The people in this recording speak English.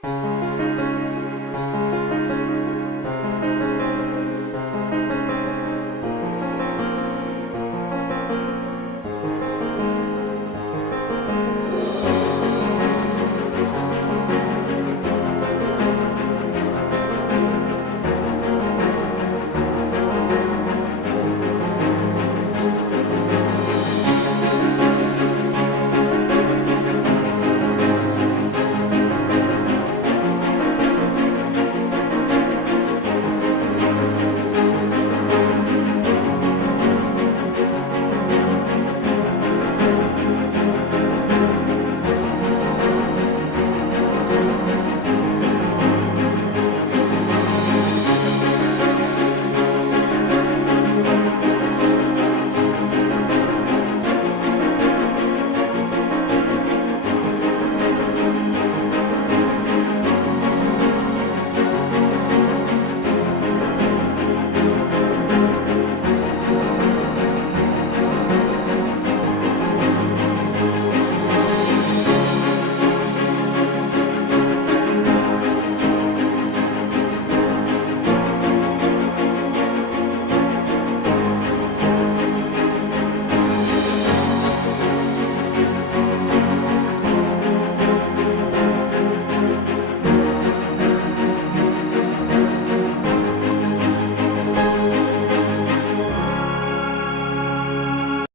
thank you